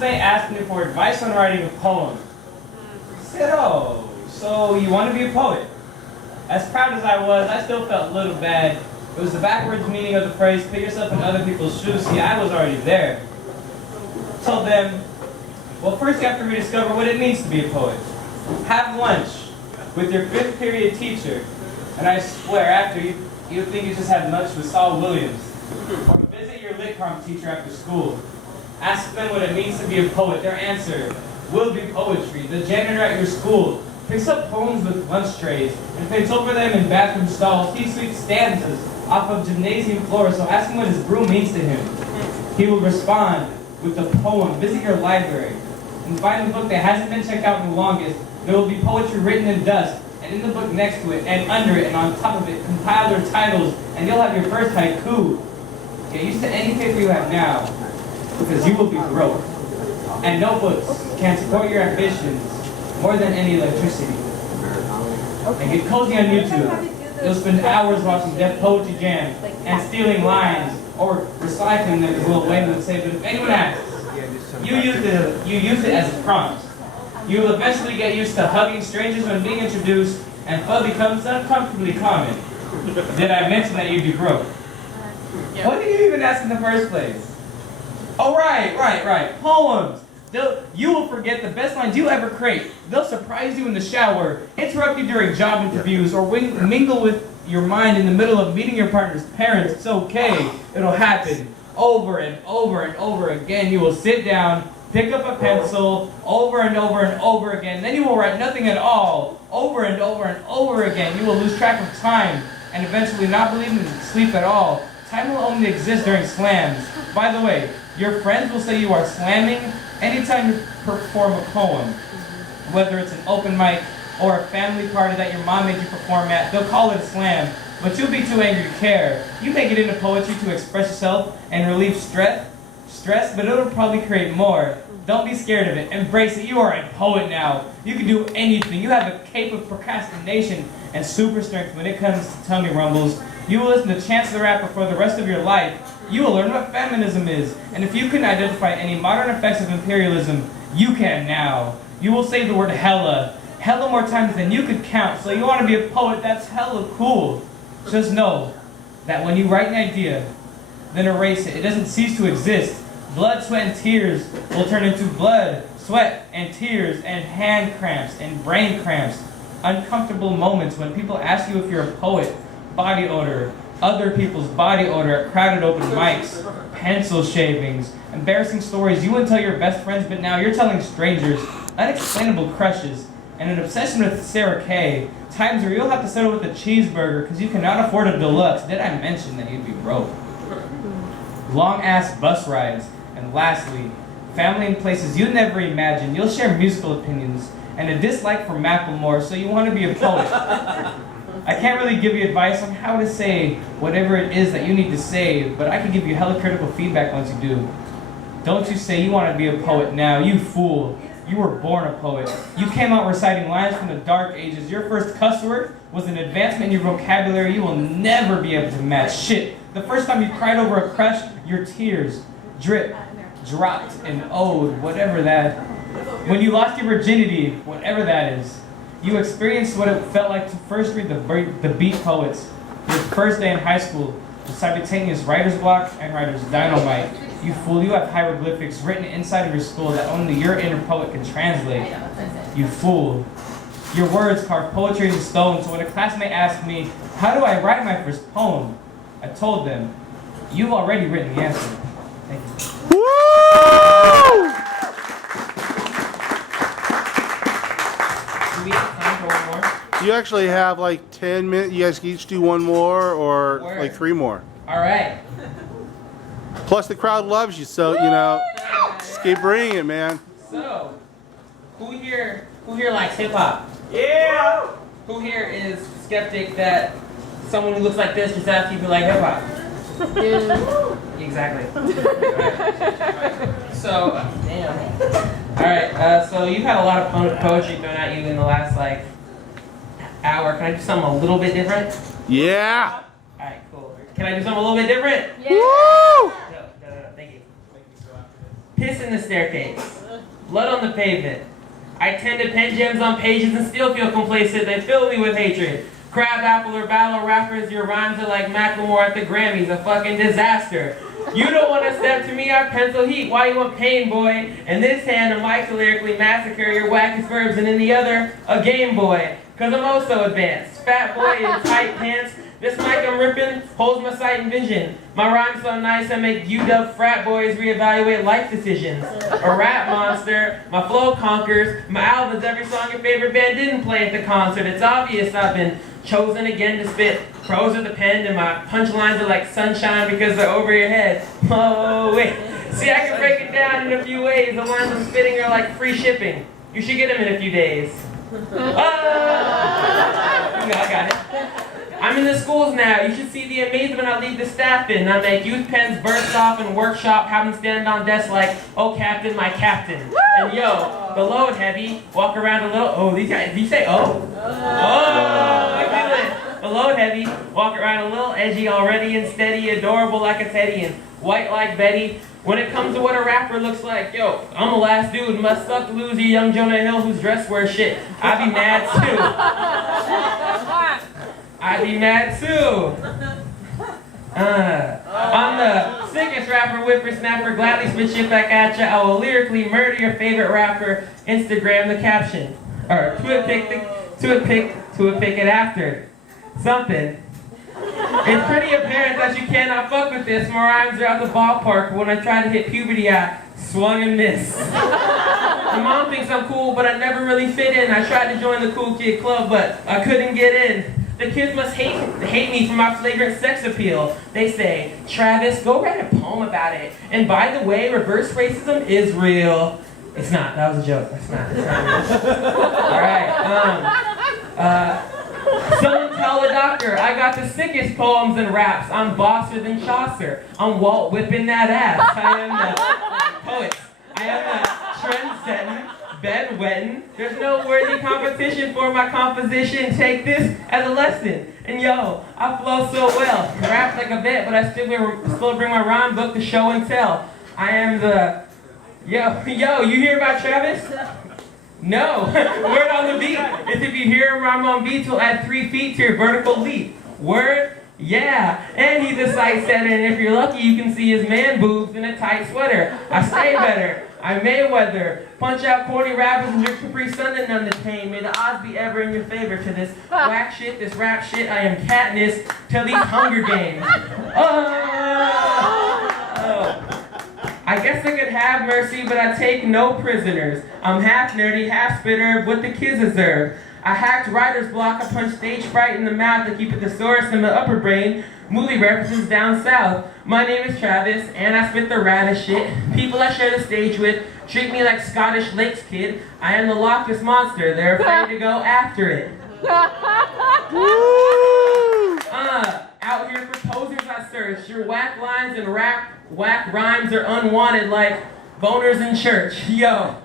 classmate asked me for advice on writing a poem. I said, oh, so you want to be a poet? As proud as I was, I still felt a little bad. It was the backwards meaning of the phrase, put yourself in other people's shoes. See, I was already there. Told them, well, first you have to rediscover what it means to be a poet. Have lunch with your 5th period teacher, and I swear after you'll think you just had lunch with Saul Williams. Or visit your lit comp teacher after school. Ask them what it means to be a poet. Their answer will be poetry. The janitor at your school picks up poems with lunch trays and paints over them in bathroom stalls. He sweeps stanzas off of gymnasium floors, so ask him what his broom means to him. He will respond with a poem. Visit your library and find the book that hasn't been checked out in the longest. There will be poetry written in dust, and in the book next to it, and under it, and on top of it, compile their titles, and you'll have your first haiku. Get used to any paper you have now, because you will be broke. And notebooks can support your ambitions more than any electricity. And get cozy on YouTube. You'll spend hours watching Def Poetry Jam and stealing lines or recycling them, as Will Wayne would say. But if anyone asks, you use it as a prompt. You will eventually get used to hugging strangers when being introduced, and fun becomes uncomfortably common. Did I mention that you'd be broke? What did you even ask in the first place? Oh, right. Poems. You will forget the best lines you ever create. They'll surprise you in the shower, interrupt you during job interviews, or mingle with your mind in the middle of meeting your partner's parents. It's okay. It'll happen over and over and over again. You will sit down, pick up a pencil, over and over and over again. Then you will write nothing at all, over and over and over again. You will lose track of time and eventually not believe in sleep at all. Time will only exist during slams. By the way, your friends will say you are slamming anytime you perform a poem. Whether it's an open mic or a family party that your mom made you perform at, they'll call it a slam, but you'll be too angry to care. You may get into poetry to express yourself and relieve stress, but it'll probably create more. Don't be scared of it. Embrace it. You are a poet now. You can do anything. You have a cape of procrastination and super strength when it comes to tummy rumbles. You will listen to Chance the Rapper for the rest of your life. You will learn what feminism is. And if you can identify any modern effects of imperialism, you can now. You will say the word hella more times than you could count. So you want to be a poet, that's hella cool. Just know that when you write an idea, then erase it. It doesn't cease to exist. Blood, sweat, and tears will turn into blood, sweat, and tears, and hand cramps, and brain cramps. Uncomfortable moments when people ask you if you're a poet. Body odor, other people's body odor at crowded open mics, pencil shavings, embarrassing stories you wouldn't tell your best friends, but now you're telling strangers, unexplainable crushes, and an obsession with Sarah Kay. Times where you'll have to settle with a cheeseburger because you cannot afford a deluxe. Did I mention that you'd be broke? Long-ass bus rides. And lastly, family in places you never imagined. You'll share musical opinions and a dislike for Macklemore, so you want to be a poet. I can't really give you advice on how to say whatever it is that you need to say, but I can give you hella critical feedback once you do. Don't you say you want to be a poet now, you fool. You were born a poet. You came out reciting lines from the dark ages. Your first cuss word was an advancement in your vocabulary you will never be able to match. Shit, the first time you cried over a crush, your tears dropped an ode, whatever that. When you lost your virginity, whatever that is. You experienced what it felt like to first read the Beat Poets. Your first day in high school, the simultaneous writer's block and writer's dynamite. You fool, you have hieroglyphics written inside of your skull that only your inner poet can translate. You fool. Your words carve poetry in stone, so when a classmate asked me, how do I write my first poem? I told them, you've already written the answer. Thank you. Woo! Do we have time for one more? You actually have like 10 minutes. You guys can each do one more or like 3 more. All right. Plus the crowd loves you, so you know, just keep bringing it, man. So, who here likes hip hop? Yeah. Who here is skeptic that someone who looks like this just asked you if you like hip hop? Exactly. Right. So, damn. All right. So you've had a lot of poetry thrown at you in the last like hour. Can I do something a little bit different? Yeah. All right. Cool. Can I do something a little bit different? Yeah. Woo! No, thank you. Piss in the staircase. Blood on the pavement. I tend to pen gems on pages and still feel complacent. They fill me with hatred. Crab apple or battle rappers, your rhymes are like Macklemore at the Grammys, a fucking disaster. You don't want to step to me, I pencil heat. Why you want pain, boy? In this hand, a mic to lyrically massacre your wackest verbs, and in the other, a Game Boy. Cause I'm also advanced. Fat boy in tight pants. This mic I'm ripping holds my sight and vision. My rhyme's so nice I make UW frat boys reevaluate life decisions. A rap monster, my flow conquers. My album's every song your favorite band didn't play at the concert. It's obvious I've been chosen again to spit prose with the pen, and my punchlines are like sunshine because they're over your head. Oh wait, see I can break it down in a few ways. The lines I'm spitting are like free shipping. You should get them in a few days. I got it. I'm in the schools now. You should see the amazement I lead the staff in. I make youth pens burst off and workshop, have them stand on desks like, oh captain, my captain. And yo, the load heavy, walk around a little, oh, these guys, did you say oh? Oh, I feel it. The load heavy, walk around a little edgy already and steady, adorable like a teddy and white like Betty. When it comes to what a rapper looks like, yo, I'm the last dude, must suck to lose you young Jonah Hill whose dress wears shit. I'd be mad too. I'd be mad too. I'm the sickest rapper, whippersnapper, gladly spit shit back at ya. I will lyrically murder your favorite rapper, Instagram the caption. Or tweet it after. Something. It's pretty apparent that you cannot fuck with this. My rhymes are out the ballpark. When I try to hit puberty, I swung and missed. My mom thinks I'm cool, but I never really fit in. I tried to join the cool kid club, but I couldn't get in. The kids must hate me for my flagrant sex appeal. They say, Travis, go write a poem about it. And by the way, reverse racism is real. It's not. That was a joke. It's not real. All right. Someone tell the doctor, I got the sickest poems and raps. I'm bosser than Chaucer. I'm Walt whipping that ass. I am the poet. I am the trend-setting, bed-wetting. There's no worthy competition for my composition. Take this as a lesson. And yo, I flow so well. Rap like a vet, but I still bring my rhyme book to show and tell. I am the... Yo, you hear about Travis? No, word on the beat is if you hear him rhyme on beats, he'll add 3 feet to your vertical leap. Word? Yeah, and he's a sight setter, and if you're lucky, you can see his man boobs in a tight sweater. I stay better. I Mayweather. Punch out corny rappers and drink Capri Sun and none detain. May the odds be ever in your favor to this whack shit, this rap shit. I am Katniss to these Hunger Games. I guess I could have mercy, but I take no prisoners. I'm half nerdy, half spitter, what the kids deserve. I hacked writer's block, I punched stage fright in the mouth to keep a thesaurus in the upper brain. Movie references down south. My name is Travis, and I spit the raddest shit. People I share the stage with treat me like Scottish Lakes kid. I am the Loch Ness Monster, they're afraid to go after it. Out here for posers I search. Your whack lines and whack rhymes are unwanted like boners in church. Yo.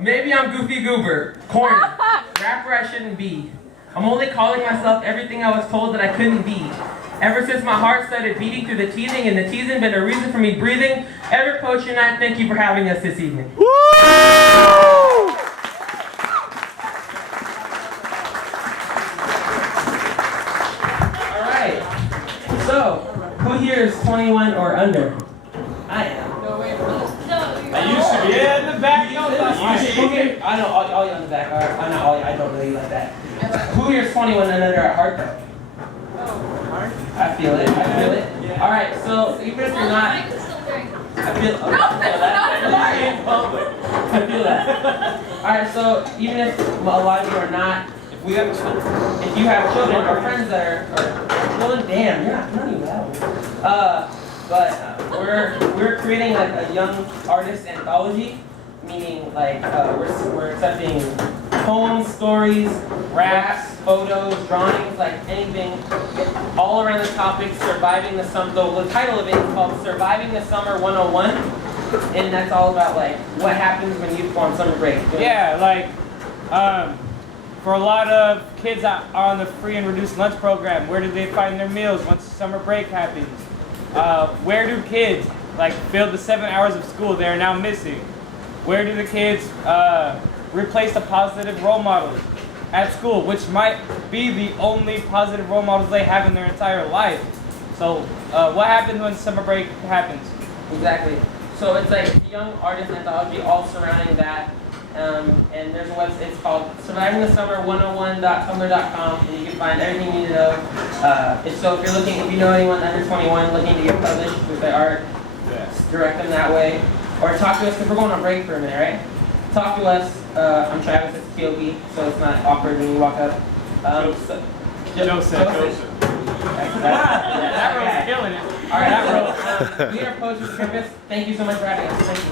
Maybe I'm Goofy Goober, corny, rapper I shouldn't be. I'm only calling myself everything I was told that I couldn't be. Ever since my heart started beating through the teasing and the teasing been a reason for me breathing, Everett, Coach, and I thank you for having us this evening. Woo! So, who here is 21 or under? I am. I used to be. Yeah, in the back. I know all you on the back. I'm not all you. I don't really like that. Who here is 21 and under at heart though? Heart? I feel it. Yeah. All right. So even if you're not, I feel that. I feel that. All right. So even if a lot of you are not. If you have children or friends that are children, damn, you're not even that old. But we're creating like a young artist anthology, meaning like we're accepting poems, stories, raps, photos, drawings, like anything, all around the topic surviving the summer. The title of it is called Surviving the Summer 101, and that's all about like what happens when you go on summer break. Yeah, like. For a lot of kids that are on the free and reduced lunch program, where do they find their meals once summer break happens? Where do kids like filled the 7 hours of school they are now missing? Where do the kids replace the positive role models at school, which might be the only positive role models they have in their entire life? So what happens when summer break happens? Exactly. So it's like young artist anthology all surrounding that. And there's a website, it's called survivingthesummer101.tumblr.com, and you can find everything you need to know. So if you know anyone under 21 looking to get published with their art, direct them that way. Or talk to us, because we're going on break for a minute, right? Talk to us. I'm Travis, it's Keoki, so it's not awkward when you walk up. Joseph. That role's killing it. All right, we are Poetry Campus. Thank you so much for having us. Thank you.